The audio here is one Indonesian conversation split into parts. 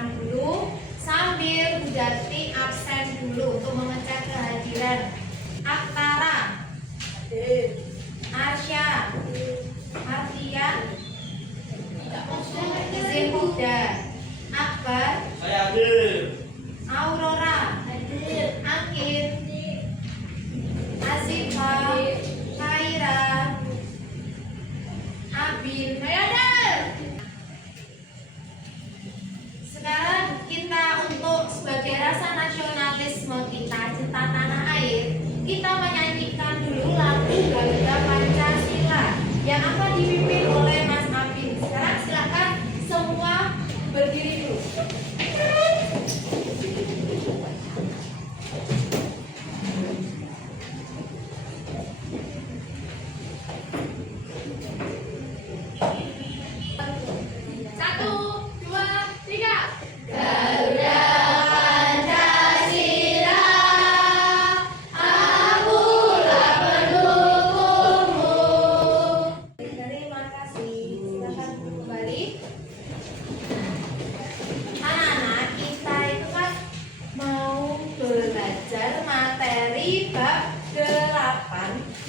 depan dulu sambil Bu Jati absen dulu untuk mengecek kehadiran. Aktara, Arsya, Artian, izin Huda, Akbar, Saya hadir. Aurora, Akin, Asifa, Kaira, Abin, Sekarang kita untuk sebagai rasa nasionalisme kita, cinta tanah air, kita menyanyikan dulu lagu Garuda Pancasila yang akan dipimpin oleh Mas Abin. Sekarang silakan semua berdiri dulu.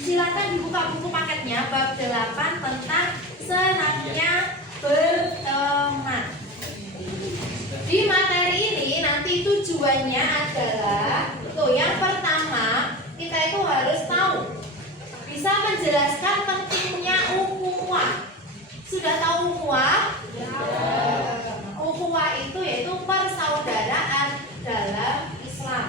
Silakan dibuka buku paketnya bab 8 tentang senangnya berteman. Di materi ini nanti tujuannya adalah yang pertama kita itu harus tahu bisa menjelaskan pentingnya ukhuwah. Sudah tahu ukhuwah? Ya. Ukhuwah itu yaitu persaudaraan dalam Islam.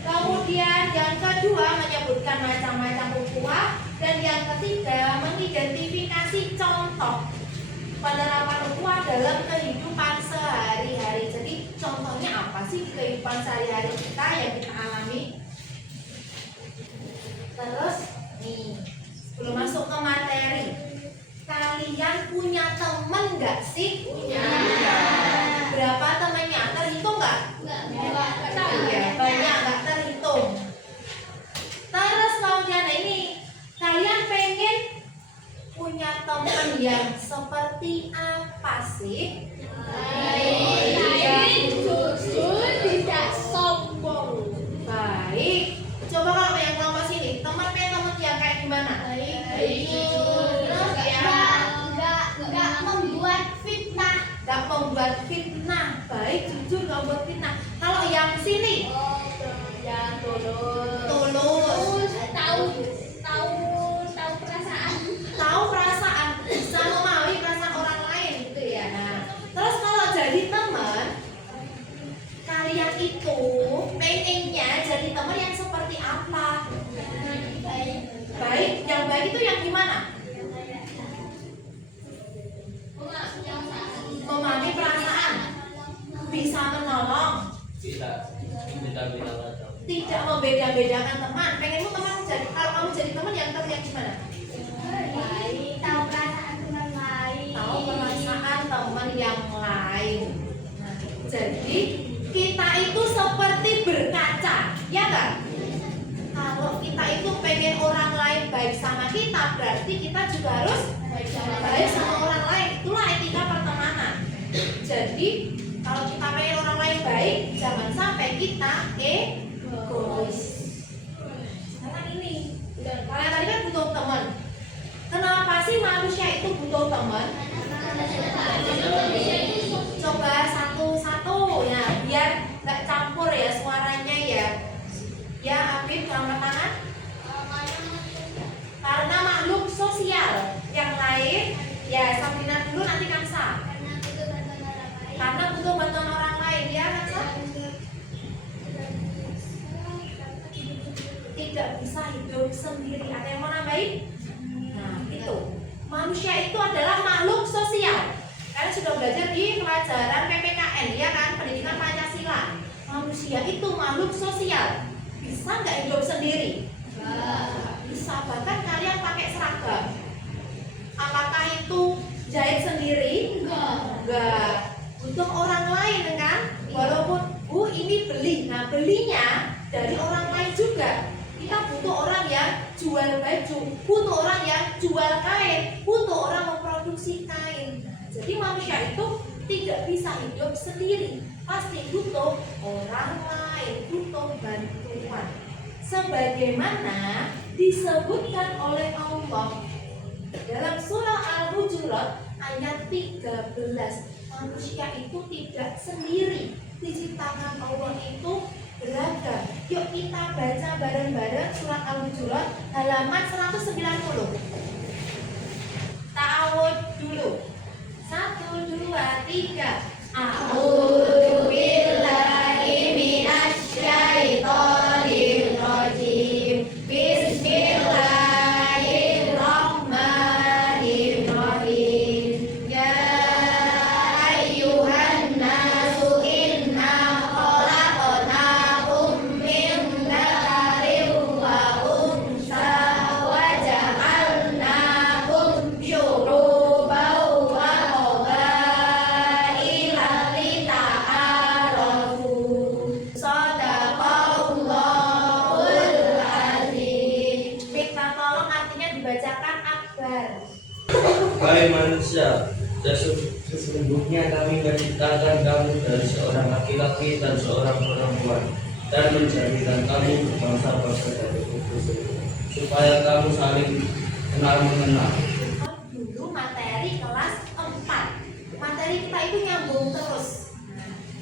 Kemudian yang kedua menyebutkan macam-macam ukhuwah, dan yang ketiga mengidentifikasi contoh penerapan ukhuwah dalam kehidupan sehari-hari. Jadi contohnya apa sih di kehidupan sehari-hari kita yang kita alami? Terus nih, sebelum masuk ke materi, kalian punya teman nggak sih? Punya. Berapa temannya? Terhitung nggak? Nggak. Iya, banyak nggak terhitung. Terus kemudian ini, kalian pengen punya teman yang seperti apa sih? Baik, jujur, tidak sombong. Baik. Coba kalau yang kelompok sini, teman yang kayak gimana? Baik, jujur. Terus ya, Enggak membuat fitnah. nggak membuat fitnah. Baik, jujur, nggak membuat fitnah. Kalau yang sini, Ya, tulus. tulus, Tahu perasaan. tahu perasaan, bisa memahami perasaan orang lain gitu ya. Nah, terus kalau jadi teman, kalian itu pengennya jadi teman yang seperti apa? Baik, yang baik itu yang gimana? Memahami perasaan, bisa menolong, tidak membeda-bedakan teman. Pengenmu teman jadi, kalau kamu jadi teman yang gimana? Baik, tahu perasaan teman lain. Tahu perasaan teman yang lain. Nah, jadi kita itu seperti berkaca, ya kan? Kalau kita itu pengen orang lain baik sama kita, berarti kita juga harus baik sama orang lain. Itulah etika pertemanan. Jadi kalau kita pengen orang lain baik, jangan sampai kita egois. Sekarang ini, kalian tadi kan butuh teman. Kenapa sih manusia itu butuh teman? Coba satu-satu ya, biar nggak campur ya suaranya ya. Ya, Afif, angkat tangan. Karena makhluk sosial. Yang lain, ya Sabrina dulu, nanti Kansa. Karena butuh bantuan orang lain, ya Kansa. Tidak bisa hidup sendiri. Ada yang mau nambahin? Nah, itu. Manusia itu adalah makhluk sosial. Kalian sudah belajar di pelajaran PPKN, ya kan? Pendidikan Pancasila. Manusia itu makhluk sosial. Bisa nggak hidup sendiri? Bisa. Bahkan kalian pakai seragam. Apakah itu jahit sendiri? Enggak. Butuh orang lain kan? Walaupun ini beli. Nah, belinya dari orang lain juga. Kita butuh orang yang jual baju, butuh orang yang jual kain, butuh orang memproduksi kain. Nah, jadi manusia itu tidak bisa hidup sendiri, pasti butuh orang lain, butuh bantuan. Sebagaimana disebutkan oleh Allah dalam surah Al-Hujurat ayat 13, manusia itu tidak sendiri, diciptakan Allah itu beragam. Yuk kita baca bareng-bareng surat Al-Hujurat halaman 190. Ta'awud dulu. 1, 2, 3. A'udzu billahi minasyaitonir rajim. Bismillahirrahmanirrahim. Ya ayyuhan nasu inna khalaqnakum min dzakarin wa unsa wa ja'alnakum syu'uban wa qabaila lita'arafu. Shadaqallahul azim. Minta tolong artinya dibacakan Akbar. Hai manusia, sesungguhnya kami menciptakan kamu dari seorang laki-laki dan seorang perempuan dan menjadikan kamu berbangsa-bangsa dari supaya kamu saling kenal mengenal. Dulu materi kelas 4. Materi kita itu nyambung terus.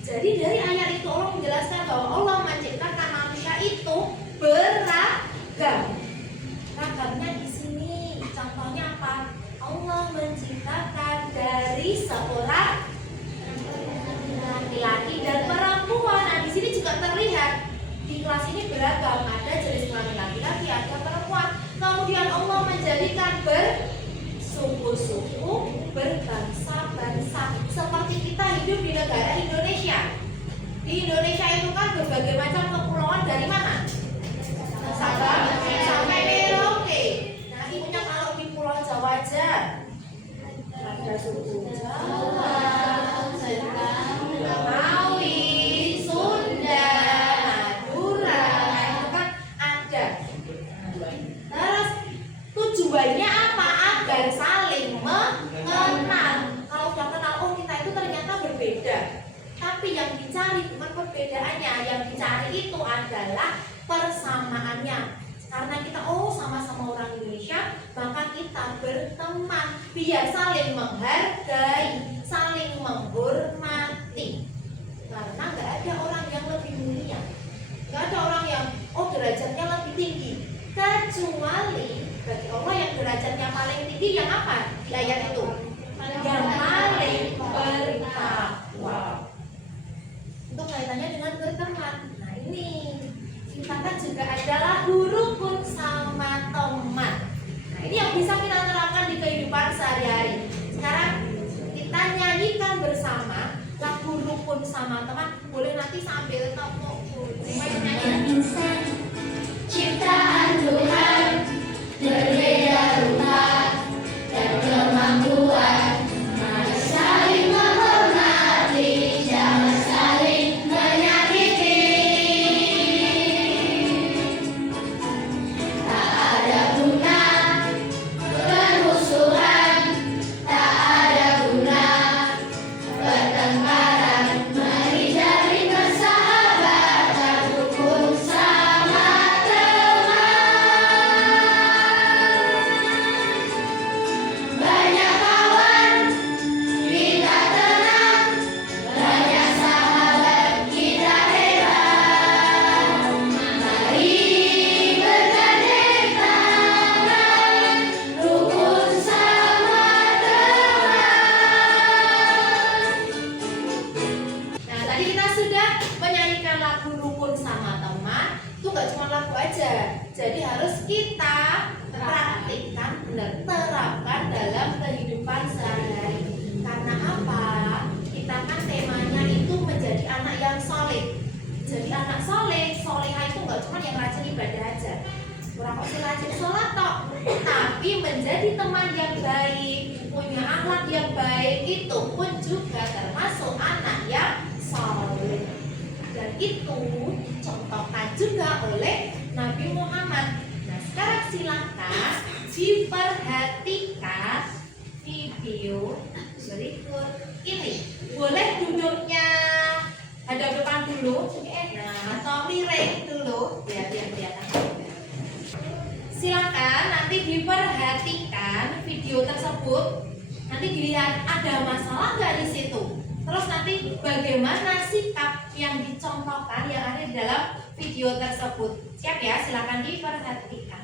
Jadi dari ayat itu Allah menjelaskan bahwa Allah menciptakan manusia itu beragam. Ragamnya di sini. Contohnya apa? Allah menciptakan dari seorang laki-laki dan perempuan. Nah, di sini juga terlihat di kelas ini beragam. Ada jenis kelamin laki-laki, ada perempuan. Kemudian Allah menjadikan bersuku-suku, berbangsa-bangsa. Seperti kita hidup di negara Indonesia. Di Indonesia itu kan berbagai macam kepulauan dari mana? Sabang sampai Merauke. Nah, ibunya kalau di Pulau Jawa aja ada suku Jawa, Betawi, Sunda, Madura, itu kan ada. Terus tujuannya apa? Agar saling mengenal. Kalau sudah kenal, oh kita itu ternyata berbeda. Tapi yang dicari bukan perbedaannya, yang dicari itu adalah persamaannya. Karena kita sama-sama orang Indonesia, maka kita berteman biar saling menghargai, saling menghormati. Karena nggak ada orang yang lebih mulia, nggak ada orang yang derajatnya lebih tinggi, kecuali bagi Allah yang derajatnya paling tinggi yang apa? Di ayat itu yang paling bertakwa. Itu kaitannya dengan berteman. Nah ini kita kan juga adalah rukun sama teman. Nah ini yang bisa kita terapkan di kehidupan sehari-hari. Sekarang kita nyanyikan bersama lagu rukun sama teman. Boleh nanti sambil tepuk. Insan ciptaan Tuhan berbeda rupa dan kemampuan, mari saling menghormati, jangan saling menyakiti. Tak ada guna permusuhan, tak ada guna pertengkaran, mari jalin persahabatan, rukun sama teman. Banyak kawan kita tenang, banyak sahabat kita hebat. Mari bergandeng tangan, rukun sama teman. Nah tadi kita sudah menyanyikan lagu rukun sama teman. Itu gak cuma lagu aja, jadi harus kita praktikkan benar, terapkan dalam kehidupan sehari-hari. Karena apa? Kita kan temanya itu menjadi anak yang soleh. Jadi anak soleh, soleha itu gak cuma yang rajin ibadah aja, kurang kok rajin sholat tok, tapi menjadi teman yang baik, punya akhlak yang baik, itu pun juga termasuk anak yang soleh. Dan itu dicontohkan juga oleh Nabi Muhammad. Nah sekarang silakan diperhatikan video berikut ini. Boleh duduknya hadap depan dulu, nah, atau miring dulu, biar kelihatan. Silakan nanti diperhatikan video tersebut. Nanti dilihat ada masalah nggak di situ. Terus nanti bagaimana sikap yang dicontohkan yang ada di dalam video tersebut. Siap ya? Silakan diperhatikan.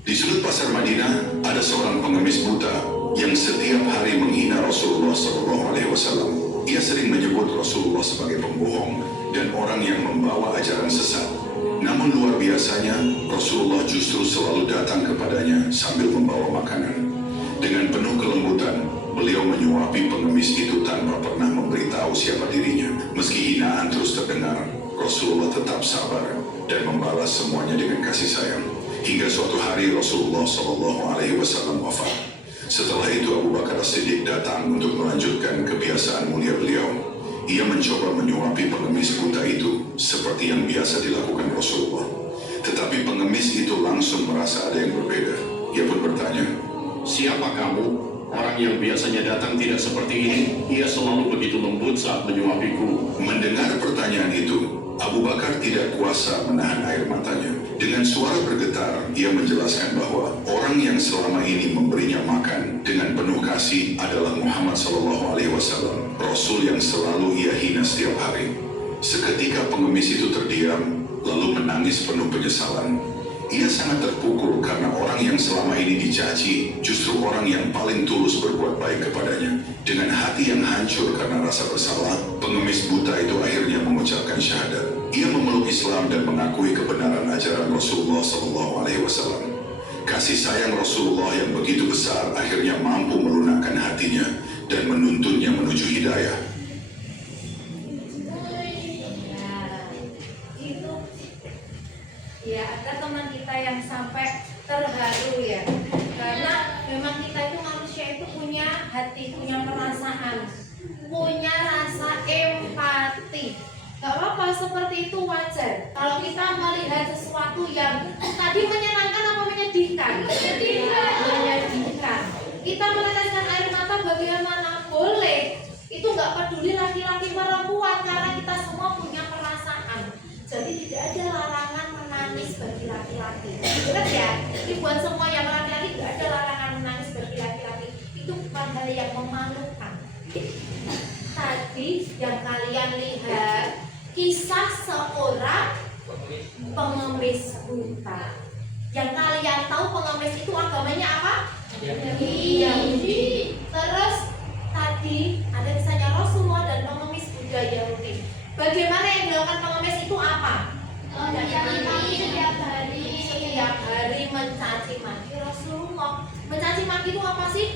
Di sudut pasar Madinah ada seorang pengemis buta yang setiap hari menghina Rasulullah SAW. Ia sering menyebut Rasulullah sebagai pembohong dan orang yang membawa ajaran sesat. Namun luar biasanya Rasulullah justru selalu datang kepadanya sambil membawa makanan. Dengan penuh kelembutan, beliau menyuapi pengemis itu tanpa pernah memberitahu siapa dirinya. Meski hinaan terus terdengar, Rasulullah tetap sabar dan membalas semuanya dengan kasih sayang. Hingga suatu hari Rasulullah SAW wafat. Setelah itu Abu Bakar As-Siddiq datang untuk melanjutkan kebiasaan mulia beliau. Ia mencoba menyuapi pengemis buta itu seperti yang biasa dilakukan Rasulullah. Tetapi pengemis itu langsung merasa ada yang berbeda. Ia pun bertanya, "Siapa kamu? Orang yang biasanya datang tidak seperti ini. Ia selalu begitu lembut saat menyuapiku." mendengar pertanyaan itu, Abu Bakar tidak kuasa menahan air matanya. Dengan suara bergetar, ia menjelaskan bahwa orang yang selama ini memberinya makan dengan penuh kasih adalah Muhammad SAW, Rasul yang selalu ia hina setiap hari. Seketika pengemis itu terdiam, lalu menangis penuh penyesalan. Ia sangat terpukul karena orang yang selama ini dicaci justru orang yang paling tulus berbuat baik kepadanya. Dengan hati yang hancur karena rasa bersalah, pengemis buta itu akhirnya mengucapkan syahadat. Ia memeluk Islam dan mengakui kebenaran ajaran Rasulullah SAW. Kasih sayang Rasulullah yang begitu besar akhirnya mampu melunakkan hatinya dan menuntunnya menuju hidayah. Ya, ada teman kita yang sampai terharu ya. Karena memang kita itu manusia itu punya hati, punya perasaan, punya rasa empati. Gak apa-apa, seperti itu wajar. Kalau kita melihat sesuatu yang tadi menyenangkan apa menyedihkan? Menyedihkan. Kita meneteskan air mata bagaimana? Boleh. Itu gak peduli laki-laki perempuan karena kita semua punya perasaan. Jadi tidak ada larangan menangis bagi laki-laki. Benar ya? Ini buat semua yang laki-laki tidak ada larangan menangis bagi laki-laki. Itu bukan hal yang memalukan. Tadi yang kalian lihat kisah seorang pengemis buta. Yang kalian tahu pengemis itu agamanya apa? Yahudi. Terus tadi ada kisahnya Rasulullah dan pengemis Buddha Yahudi. Bagaimana yang dilakukan pengemis itu apa? Setiap hari mencaci maki Rasulullah. Mencaci maki itu apa sih?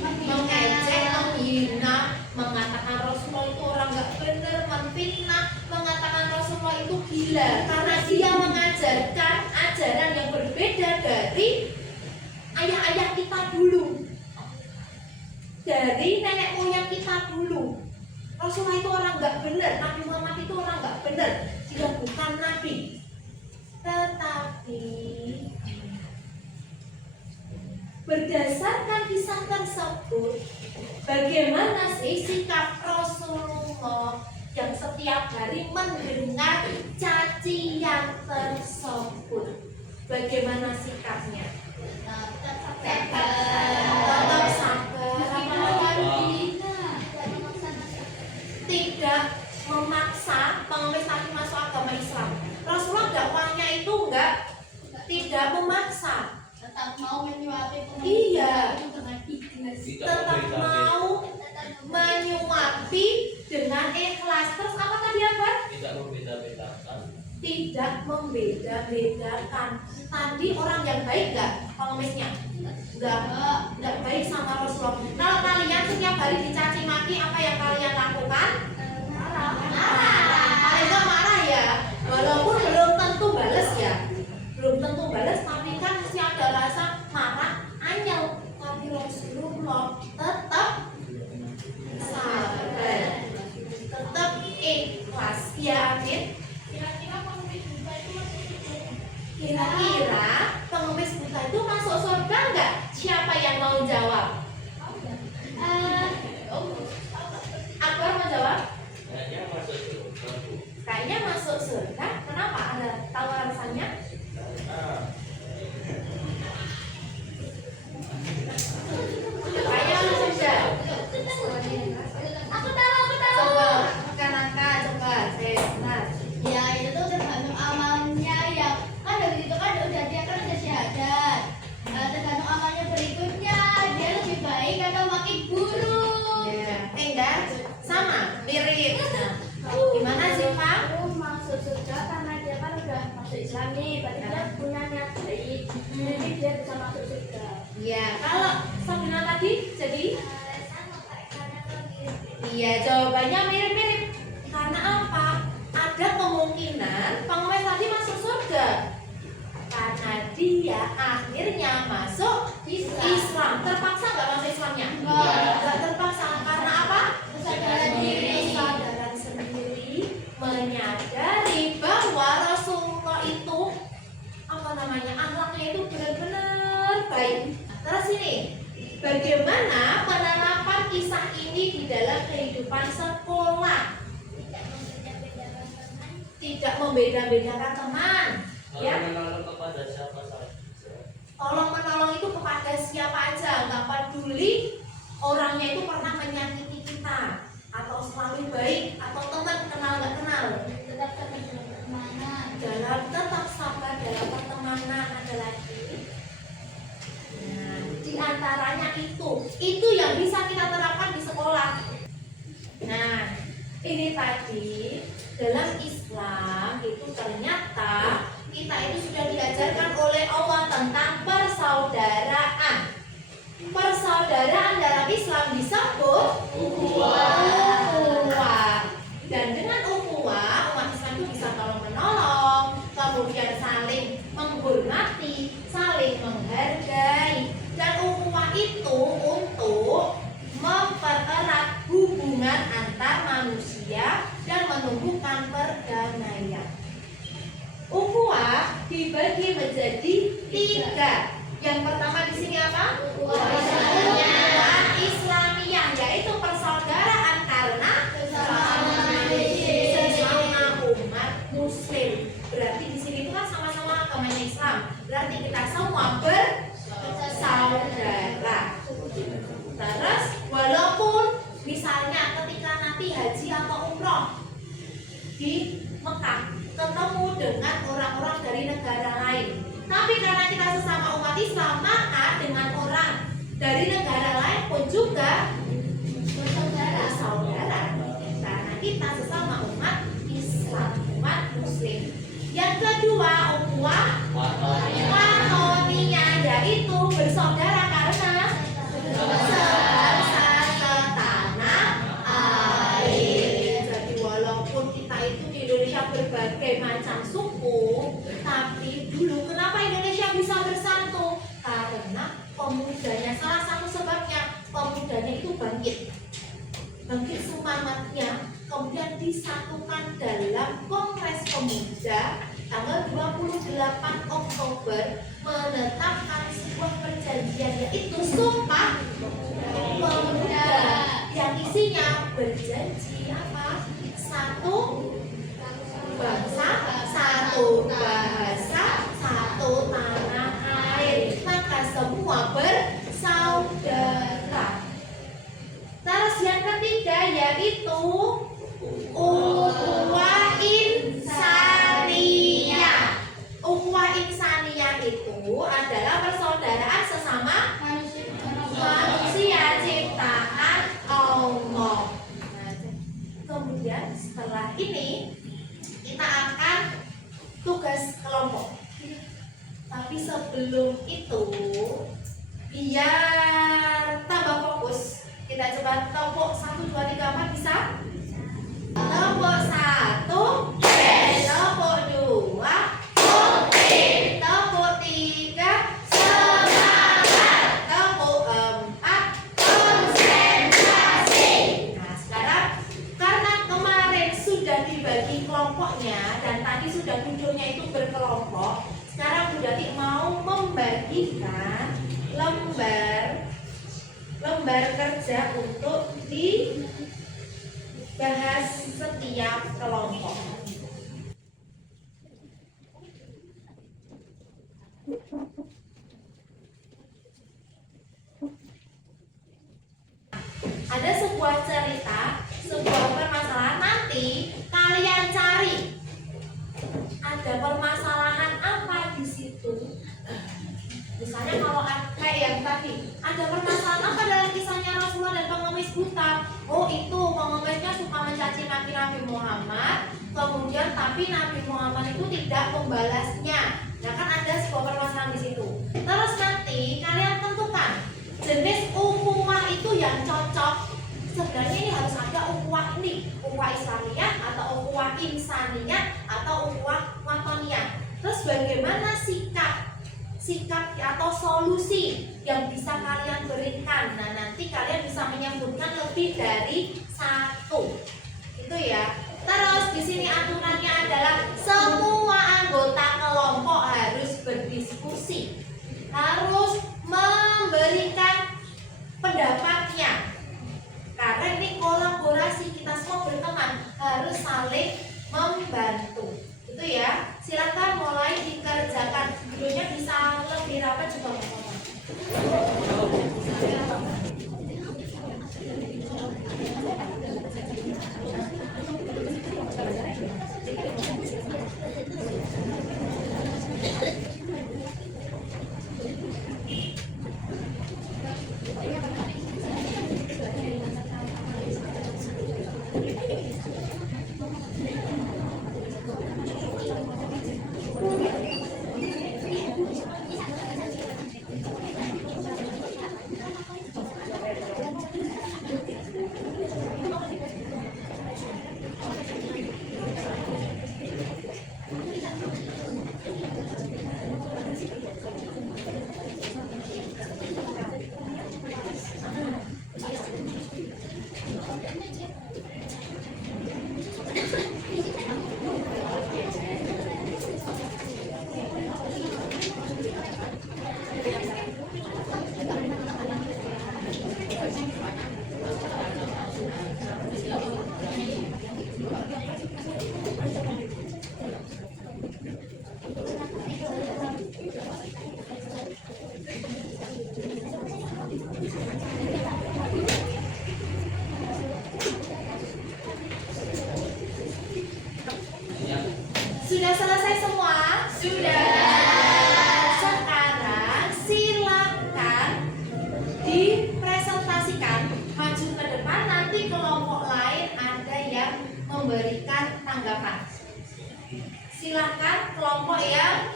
Mengejek, menghina, mengatakan Rasulullah itu orang nggak benar, menfitnah, mengatakan Rasulullah itu gila karena dia mengajarkan ajaran yang berbeda dari ayah-ayah kita dulu, dari nenek moyang kita dulu. Rasulullah itu orang nggak benar, Nabi Muhammad itu orang nggak benar, dia bukan Nabi. Tetapi berdasarkan kisah tersebut, bagaimana sih sikap Rasulullah yang setiap hari mendengar cacian tersebut? Bagaimana sikapnya? Tetap sabar, tidak memaksa pengemis tadi masuk agama Islam. Rasulullah dakwahnya itu tidak memaksa, Tetap mau menyuapi pengemis. Iya. Itu dengan ikhlas. tetap mau menyuapi dengan ikhlas. Terus apa tadi apa? Tidak membeda-bedakan. Tidak membeda-bedakan. Tadi orang yang baik nggak pengemisnya? Nggak baik sama Rasulullah. Kalau kalian setiap hari dicaci maki, apa yang kalian lakukan? Marah. Paling nggak marah ya. Walaupun belum tentu balas ya. Belum tentu balas, tapi kan mesti ada rasa marah, anyel. Tapi Rasulullah tetap sabar, tetap ikhlas. Ya, amin. Kira-kira pengemis buta itu masuk surga? Kira-kira pengemis buta itu masuk surga nggak? Siapa yang mau jawab? Tahu nggak? masuk surga. Kenapa? Ada tahu alasannya? Ayo sudah. Aku tahu. Coba Kanaka, coba saya sebentar. Ya itu tuh tergantung amalnya ya. Kan dari itu kan udah dia kan udah syahadat. Nah, tergantung amalnya berikutnya dia lebih baik atau makin buruk. Ya, enggak, sama, mirip. Nah, gimana sih Pak? Aku masuk surga karena dia kan udah masuk Islam nih, berarti dia punya niat baik. Jadi dia bisa masuk surga. Ya, kalau Sabina tadi jadi Sama karena lebih. iya, jawabannya mirip-mirip. Karena apa? Ada kemungkinan pengawet tadi masuk surga. Karena dia akhirnya masuk Islam. Terpaksa nggak masuk Islamnya? Nggak terpaksa. Karena apa? Kesadaran diri. Kesadaran sendiri, menyadari bahwa Rasulullah itu apa namanya, akhlaknya itu benar-benar baik. Terus ini, bagaimana penerapan kisah ini di dalam kehidupan sekolah? Tidak membeda-bedakan teman, ya. Menolong kepada siapa saja. Tolong menolong itu kepada siapa aja, nggak peduli orangnya itu pernah menyakiti kita atau selalu baik atau teman kenal nggak kenal. Tetap sama dalam pertemanan. Dalam tetap sabar dalam pertemanan ada lagi. Nah, di antaranya itu yang bisa kita terapkan di sekolah. Nah, ini tadi dalam Islam itu ternyata kita itu sudah diajarkan oleh Allah tentang persaudaraan. Persaudaraan dalam Islam disebut ukhuwah. Dan dengan ukhuwah umat Islam itu bisa tolong menolong, kemudian saling menghormati, saling menghargai. Dan ukhuwah itu untuk mempererat hubungan antar manusia dan menumbuhkan perdamaian. Ukhuwah dibagi menjadi 3. Yang pertama di sini apa? Ukhuwah Islamiyah, yaitu persaudaraan karena sesama umat Muslim. Berarti di sini itu kan sama-sama agamanya Islam. Berarti kita semua bersaudara. Terus walaupun misalnya ketika nanti haji atau umroh di Mekah ketemu dengan orang-orang dari negara lain, tapi karena kita sesama umat Islam, maka dengan orang dari negara lain pun juga bersaudara karena kita sesama umat Islam, umat Muslim. Yang kedua, ukhuwah watoniyah, yaitu bersaudara karena sebangsa setanah air. Jadi walaupun kita itu di Indonesia berbagai macam suku, tapi dulu kenapa Indonesia bisa bersatu? Karena pemudanya, salah satu sebabnya pemudanya itu bangkit semangatnya, kemudian disatukan dalam Kongres Pemuda tanggal 28 Oktober, menetapkan sebuah perjanjian, yaitu Sumpah Pemuda, yang isinya berjanji apa? Satu bangsa, satu bahasa, satu tanah air, maka semua bersaudara. Terus yang ketiga yaitu ukhuwah insaniyah. Ukhuwah insaniyah itu adalah persaudaraan sesama manusia ciptaan Allah. Nah, kemudian setelah ini kita akan tugas kelompok. Tapi sebelum itu, biar tambah fokus, kita coba topok 1, 2, 3, 4 bisa? Topok 1, topok 2, topok 3, semangat, topok 4, konsentrasi. Nah sekarang karena kemarin sudah dibagi kelompoknya dan tadi sudah duduknya itu berkelompok, sekarang Bu Dati mau membagikan lembar kerja untuk dibahas setiap kelompok. ada permasalahan apa dalam kisahnya Rasulullah dan pengemis buta? Oh itu pengemisnya suka mencaci maki Nabi Muhammad, kemudian tapi Nabi Muhammad itu tidak membalasnya. Nah kan ada sebuah permasalahan di situ. Terus nanti kalian tentukan jenis ukhuwah itu yang cocok. Sebenarnya ini harus ada ukhuwah ini, ukhuwah Islamiyah atau ukhuwah insaniyah atau ukhuwah watoniyah. Terus bagaimana sikap atau solusi yang bisa kalian berikan? Nah nanti kalian bisa menyebutkan lebih dari satu, itu ya. Terus di sini aturannya adalah semua anggota kelompok harus berdiskusi, harus memberikan pendapatnya. Karena ini kolaborasi, kita semua berteman, harus saling membantu. Itu ya. Silakan mulai dikerjakan. Videonya bisa lebih rapat juga nggak apa-apa. Sudah selesai semua? Sudah. Sekarang silakan dipresentasikan, maju ke depan, nanti kelompok lain ada yang memberikan tanggapan. Silakan kelompok yang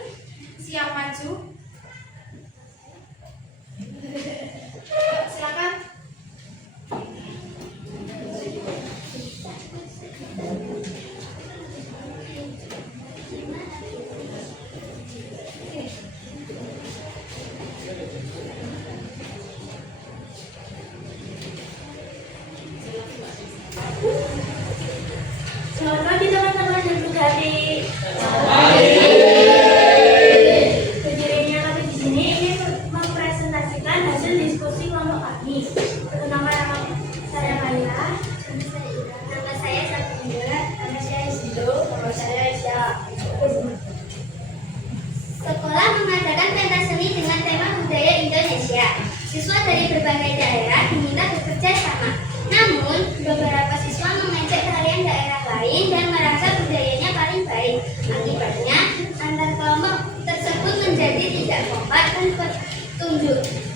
siap maju. Yuk, silakan. Selamat pagi teman-teman dan Bugatti. Berdirinya kami di sini ingin mempresentasikan hasil diskusi kelompok kami. Perkenalkan saya Maya, nama saya Sabila, nama saya Sido, nama saya Isya. Sekolah mengadakan pentas seni dengan tema budaya Indonesia. Siswa dari berbagai daerah diminta bekerja sama. Namun, beberapa siswa mengejek tarian daerah lain dan merasa budayanya paling baik. Akibatnya, antar kelompok tersebut menjadi tidak kompak dan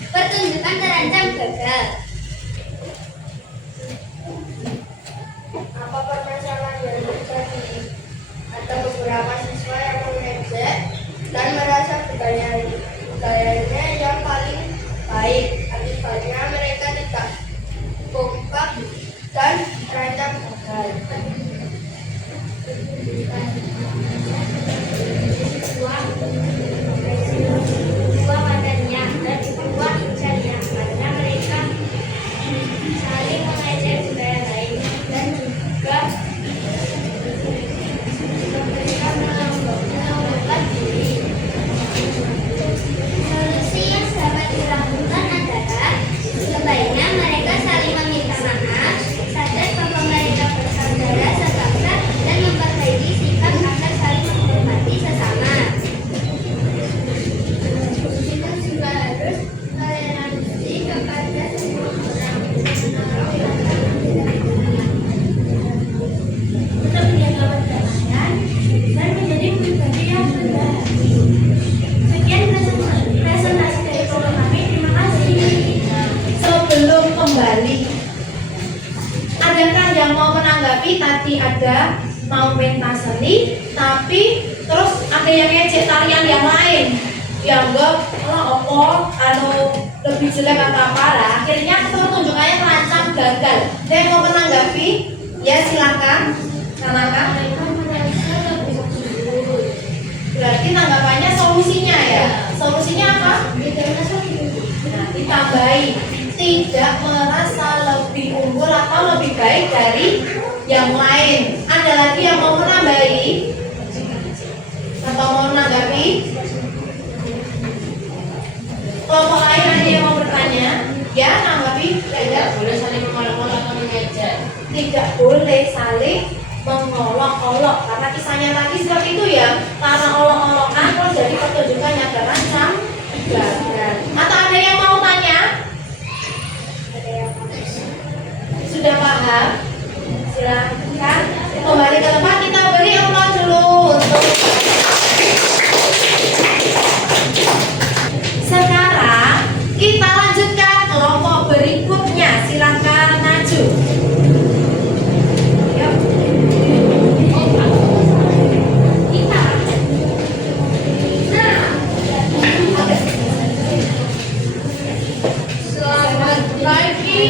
pertunjukan terancam gagal. Apa permasalahan yang terjadi? Ada beberapa siswa yang mengejek dan merasa budayanya yang paling baik. Akibatnya mereka tidak kompak dan terancam gagal. Dua wadannya dan dua incarnya karena mereka saling mengejek budaya lain dan juga mereka melombakan diri. Solusi yang dapat dilakukan adalah sebaiknya mereka saling meminta maaf, sadar bahwa mereka bersaudara sebangsa dan memperbaiki sikap agar saling menghormati sesama. Kita juga harus toleransi kepada semua orang, menolong dan tidak menanggapi tadi ada mau pentas seni, tapi terus ada yang ngejek tarian yang lain, dianggap lebih jelek atau apa lah. Akhirnya pertunjukannya terancam gagal. Ada yang mau menanggapi? Ya silakan. Tanaka. Berarti tanggapannya solusinya ya. Solusinya apa? Nah, ditambahi tidak merasa lebih unggul atau lebih baik dari yang lain. Ada lagi yang mau menambahi atau mau menanggapi? Kelompok lain ada yang mau bertanya? Ya, menanggapi? Tidak boleh saling mengolok-olok atau mengejek. Tidak boleh saling mengolok-olok karena kisahnya tadi seperti itu ya. Karena olok-olokan terus jadi pertunjukannya terancam gagal. Atau ada yang mau tanya? Sudah paham? Silakan kembali ke tempat, kita beri aplaus dulu untuk. Sekarang kita lanjutkan kelompok berikutnya. Silakan maju. Yuk. Selamat pagi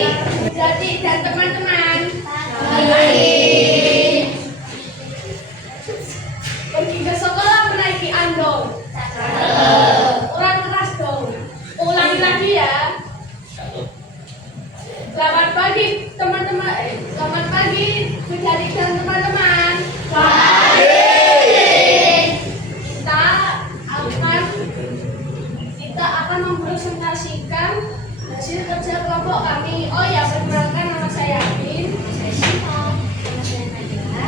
Jadi dan teman-teman. Pergi ke sekolah menaiki andong. Orang keras dong. Ulangi lagi ya. Selamat pagi teman-teman. Selamat pagi Jadi dan teman-teman. Kita akan mempresentasikan hasil kerja kelompok kami. Oh ya, perkenalkan nama saya Amin. Saya Syifa. Nama saya Najla.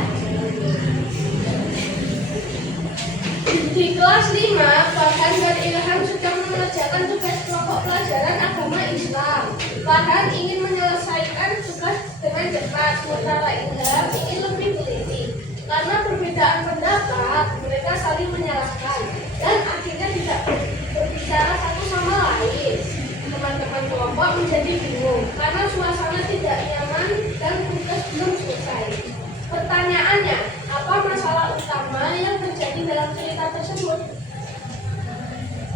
Di kelas 5, Farhan dan Ilham sedang mengerjakan tugas kelompok pelajaran agama Islam. Farhan ingin menyelesaikan tugas dengan cepat, sementara Ilham ingin lebih teliti. Karena perbedaan pendapat, mereka saling menyalahkan dan akhirnya tidak berbicara satu sama lain. Teman-teman kelompok menjadi bingung karena suasana tidak nyaman dan tugas belum selesai. Pertanyaannya, apa masalah utama yang terjadi dalam cerita tersebut?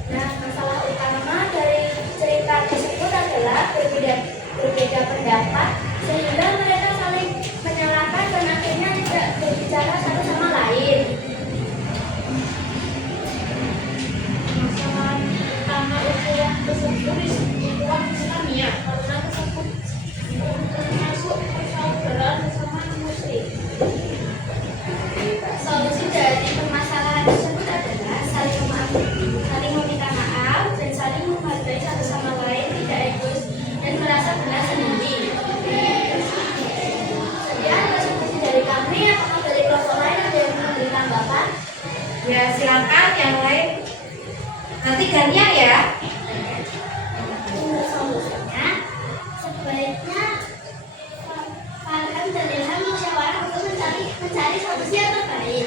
Nah, masalah utama dari cerita tersebut adalah berbeda pendapat sehingga mereka saling menyalahkan dan akhirnya tidak berbicara satu sama lain. Masalah utama itu yang tersebut lingkungan Islamiyah karena tersebut termasuk persaudaraan bersama muslim. Solusi dari permasalahan tersebut adalah saling meminta maaf dan saling menghargai satu sama lain, tidak egois dan merasa benar sendiri. Sekian presentasi dari kami. Apakah dari kelompok lain ada yang memberi tanggapan? Ya silakan yang lain. Nanti gantian ya. Solusinya, sebaiknya Farhan dan Ilham musyawarah untuk mencari solusi yang terbaik.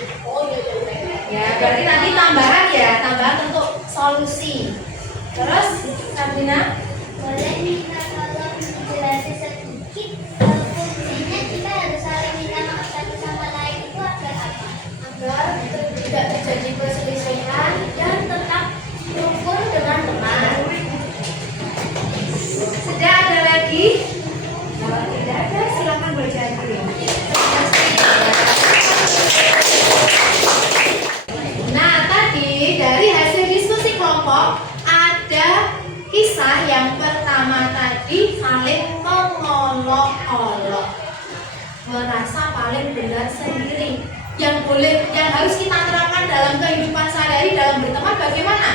Ya berarti nanti tambahan ya, tambahan untuk solusi. Terus Sabrina? Boleh minta tolong dijelasin sedikit fungsinya kita harus saling minta maaf satu sama lain itu agar apa? Agar tidak terjadi perselisihan dan tetap rukun dengan teman. Sudah ada lagi? Kalau tidak ada, silakan baca dulu. Nah, tadi dari hasil diskusi kelompok ada kisah yang pertama tadi saling mengolok-olok, merasa paling benar sendiri. Yang harus kita terapkan dalam kehidupan sehari-hari dalam berteman bagaimana?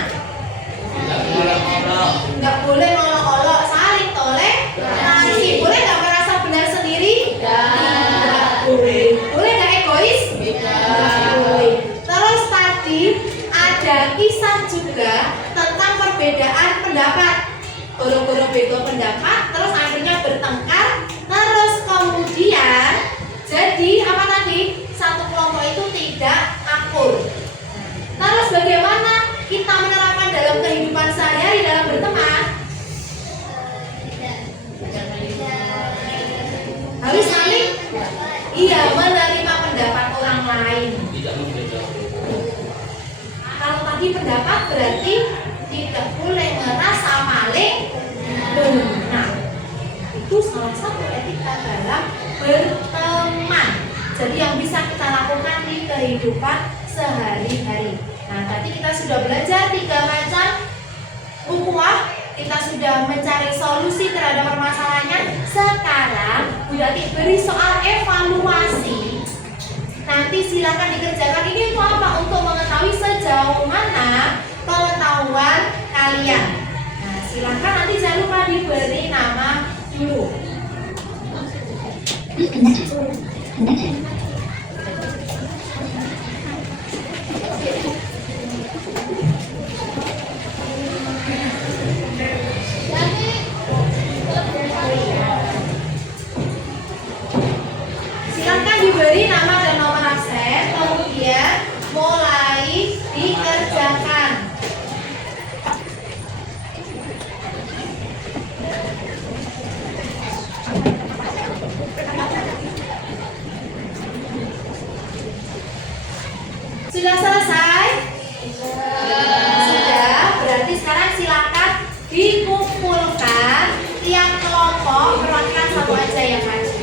Nggak boleh ngolok-olok, saling toleransi. Boleh nggak merasa benar sendiri? Nggak boleh. Boleh nggak egois? Nggak boleh. Terus tadi ada kisah juga tentang perbedaan pendapat. Guru-guru beda pendapat, terus akhirnya bertengkar, terus kemudian jadi apa tadi? Satu kelompok itu tidak akur. Terus bagaimana kita menerapkan dalam kehidupan sehari-hari dalam berteman? Tidak menerima pendapat orang lain. Tidak membeda. Kalau tadi pendapat berarti tidak boleh merasa paling benar. Itu salah satu etika dalam berteman. Jadi yang bisa kita lakukan di kehidupan sehari-hari. Nah, tadi kita sudah belajar 3 macam ukhuwah. Kita sudah mencari solusi terhadap permasalahannya. Sekarang Bu Yati beri soal evaluasi. Nanti silakan dikerjakan. Ini untuk apa? Untuk mengetahui sejauh mana pengetahuan kalian. Nah, silakan nanti jangan lupa diberi nama dulu. Silakan diberi nama dan nomor absen, kemudian mulai dikerjakan. Sudah selesai? Sudah, berarti sekarang silakan dikumpulkan. Tiap kelompok perwakilan satu aja yang maju.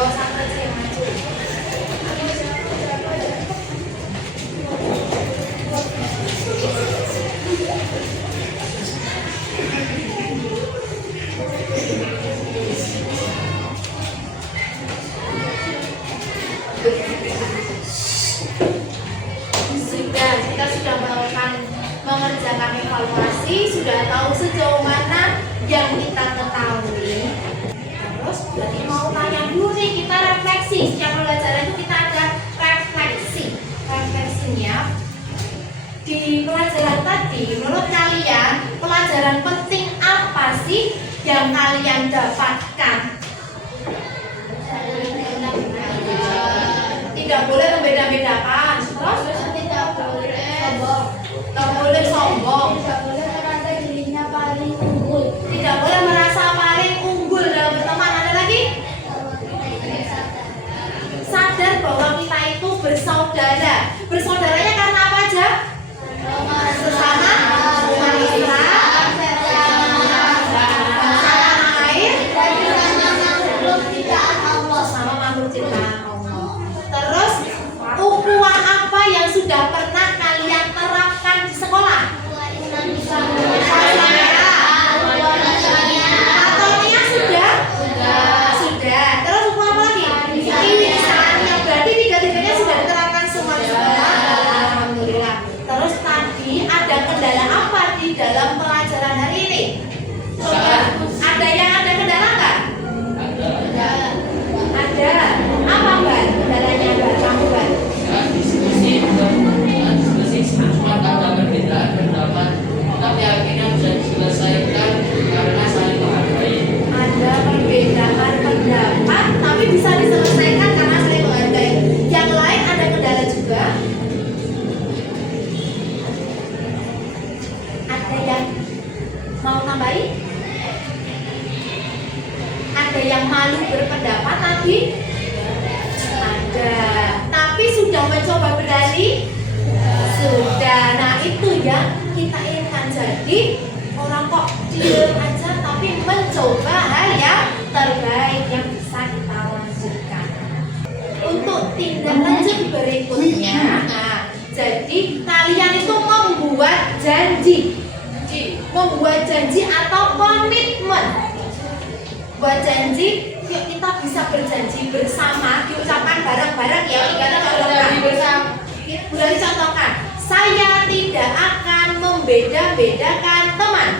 Oh, satu aja yang maju. Sudah, kita sudah melakukan mengerjakan evaluasi, sudah tahu sejauh mana yang kita ketahui. Terus berarti mau tanya dulu nih, kita refleksi. Setiap pelajaran itu kita ada refleksi. Refleksinya di pelajaran tadi, menurut kalian pelajaran penting apa sih yang kalian dapatkan? Tidak boleh membeda-bedakan. Terus tidak boleh sombong. Tidak boleh merasa paling unggul dalam berteman. Ada lagi? Sadar bahwa kita itu bersaudara. Bersaudaranya karena apa aja? Sesama manusia, sesama air, sesama makhluk ciptaan Allah. Terus ukhuwah apa yang sudah pernah kalian terapkan di sekolah? Katoliknya sudah? Sudah. Terus ukhuwah apa lagi? Irisannya. Berarti 3-3-nya sudah diterapkan semua di sekolah. Alhamdulillah. Terus tadi ada kendala apa di dalam pelajaran hari ini? Coba, ada yang ada kendala nggak? Ada. Apa Mbak? Kendalanya Mbak? Kamu Mbak? Diskusi cuma ada perbedaan pendapat, tapi akhirnya bisa diselesaikan karena saling menghargai. Ada perbedaan pendapat, tapi bisa diselesaikan karena saling menghargai. Yang lain ada kendala juga? Ada yang mau nambahin? Ada yang malu berpendapat tadi? Ada. Tapi sudah mencoba berani? Sudah. Nah itu yang kita inginkan. Jadi orang kok diam aja tapi mencoba hal yang terbaik yang bisa kita lanjutkan. Untuk tindak lanjut berikutnya, nah, jadi kalian itu membuat janji. Membuat janji atau komitmen. Buat janji, yuk kita bisa berjanji bersama, diucapkan bareng-bareng ya. Kita contohkan bersama. Boleh dicontohkan. Saya tidak akan membeda-bedakan teman.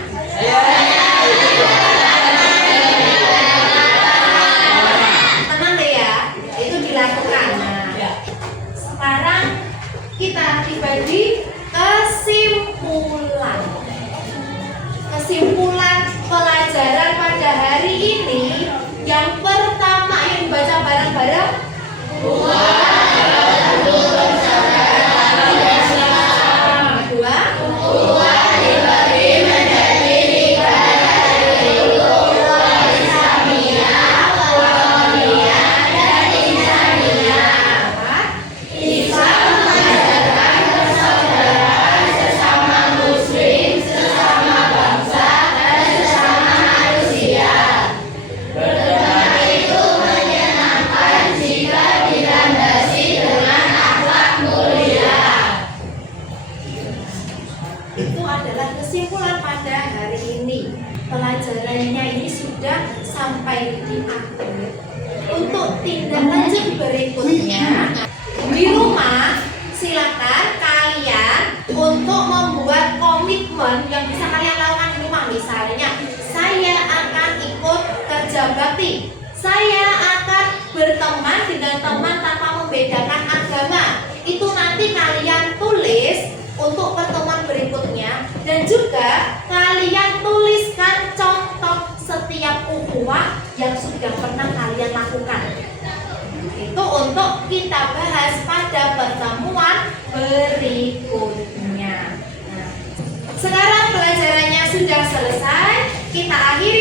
Tenang deh ya, itu dilakukan. Nah, sekarang kita tiba di kesimpulan. Kesimpulan pelajaran pada hari ini yang pertama yang dibaca bareng-bareng. tindak lanjut berikutnya, di rumah silakan kalian untuk membuat komitmen yang bisa kalian lakukan di rumah. Misalnya, saya akan ikut kerja bakti, saya akan berteman dengan teman tanpa membedakan agama. Itu nanti kalian tulis untuk pertemuan berikutnya, dan juga kalian tuliskan contoh setiap ukhuwah yang sudah pernah kalian lakukan. Itu untuk kita bahas pada pertemuan berikutnya. Nah, sekarang pelajarannya sudah selesai, kita akhiri